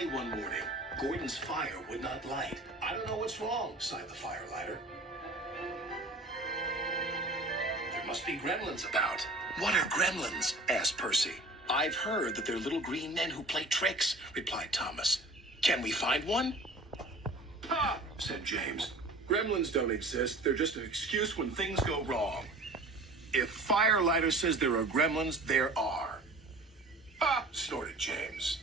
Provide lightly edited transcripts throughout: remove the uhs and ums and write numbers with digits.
Early one morning, Gordon's fire would not light. "I don't know what's wrong," sighed the firelighter. "There must be gremlins about." "What are gremlins?" asked Percy. "I've heard that they're little green men who play tricks," replied Thomas. "Can we find one?" "Ha!" said James. "Gremlins don't exist. They're just an excuse when things go wrong. If Firelighter says there are gremlins, there are." "Ha!" snorted James.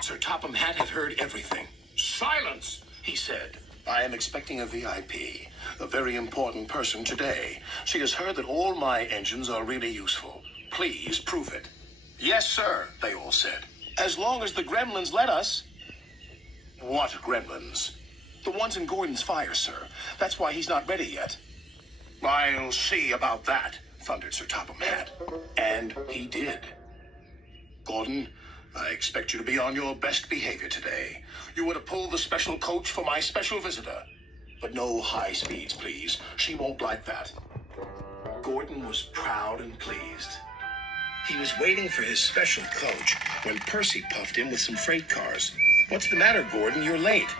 Sir Topham Hatt had heard everything. "Silence!" he said. "I am expecting a VIP, a very important person today. She has heard that all my engines are really useful. Please prove it." "Yes, sir," they all said. "As long as the gremlins let us." "What gremlins?" "The ones in Gordon's fire, sir. That's why he's not ready yet." "I'll see about that," thundered Sir Topham Hatt. And he did. "Gordon, I expect you to be on your best behavior today. You are to pull the special coach for my special visitor. But no high speeds, please. She won't like that." Gordon was proud and pleased. He was waiting for his special coach when Percy puffed in with some freight cars. "What's the matter, Gordon? You're late."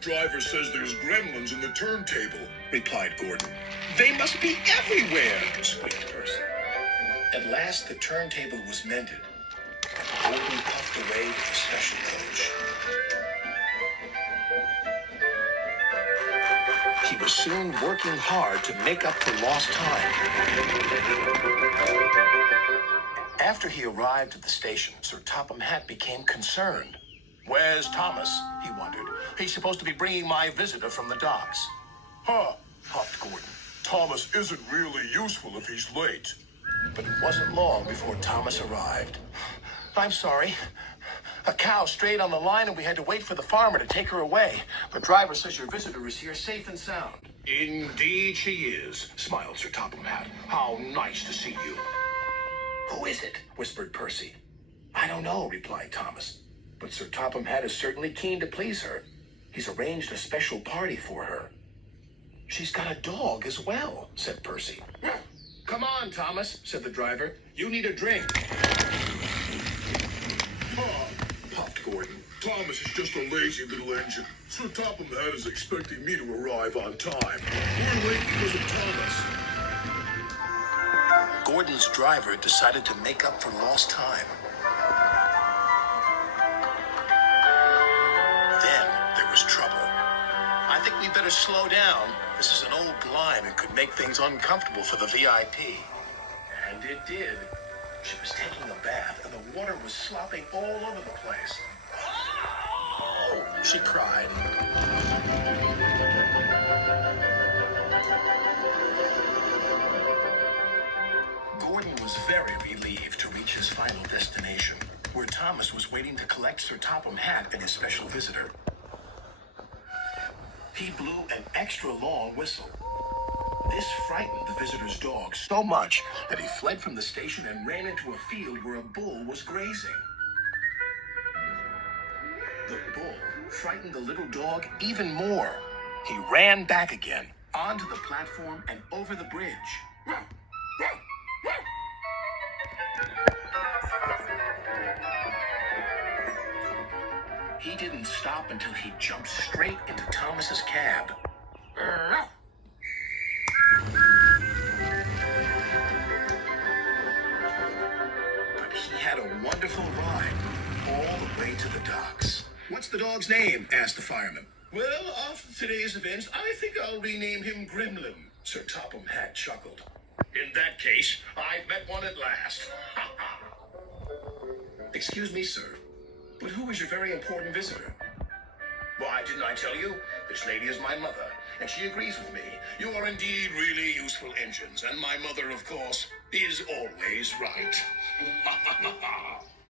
"Driver says there's gremlins in the turntable," replied Gordon. "They must be everywhere," squeaked Percy. At last, the turntable was mended. Gordon puffed away with the special coach. He was soon working hard to make up for lost time. After he arrived at the station, Sir Topham Hatt became concerned. "Where's Thomas?" he wondered. "He's supposed to be bringing my visitor from the docks." "Huh, puffed Gordon. Thomas isn't really useful if he's late." But it wasn't long before Thomas arrived. "I'm sorry. A cow strayed on the line and we had to wait for the farmer to take her away. The driver says your visitor is here safe and sound." "Indeed she is," smiled Sir Topham Hatt. "How nice to see you." "Who is it?" whispered Percy. "I don't know," replied Thomas. "But Sir Topham Hatt is certainly keen to please her. He's arranged a special party for her." "She's got a dog as well," said Percy. "Come on, Thomas," said the driver. "You need a drink." "Huh, puffed Gordon. Thomas is just a lazy little engine. Sir Topham Hatt is expecting me to arrive on time. We're late because of Thomas." Gordon's driver decided to make up for lost time. Then there was trouble. "I think we better slow down. This is an old line and could make things uncomfortable for the VIP." And it did. She was taking a bath and the water was slopping all over the place. "Oh!" she cried. Gordon was very relieved to reach his final destination, where Thomas was waiting to collect Sir Topham Hatt and his special visitor. He blew an extra long whistle. This frightened the visitor's dog so much that he fled from the station and ran into a field where a bull was grazing. The bull frightened the little dog even more. He ran back again, onto the platform and over the bridge. He didn't stop until he jumped straight into Thomas's cab. But he had a wonderful ride all the way to the docks. "What's the dog's name?" asked the fireman. "Well, after today's events, I think I'll rename him Gremlin." Sir Topham Hatt chuckled. "In that case, I've met one at last." "Excuse me, sir, but who is your very important visitor?" "Why, didn't I tell you? This lady is my mother, and she agrees with me. You are indeed really useful engines, and my mother, of course, is always right."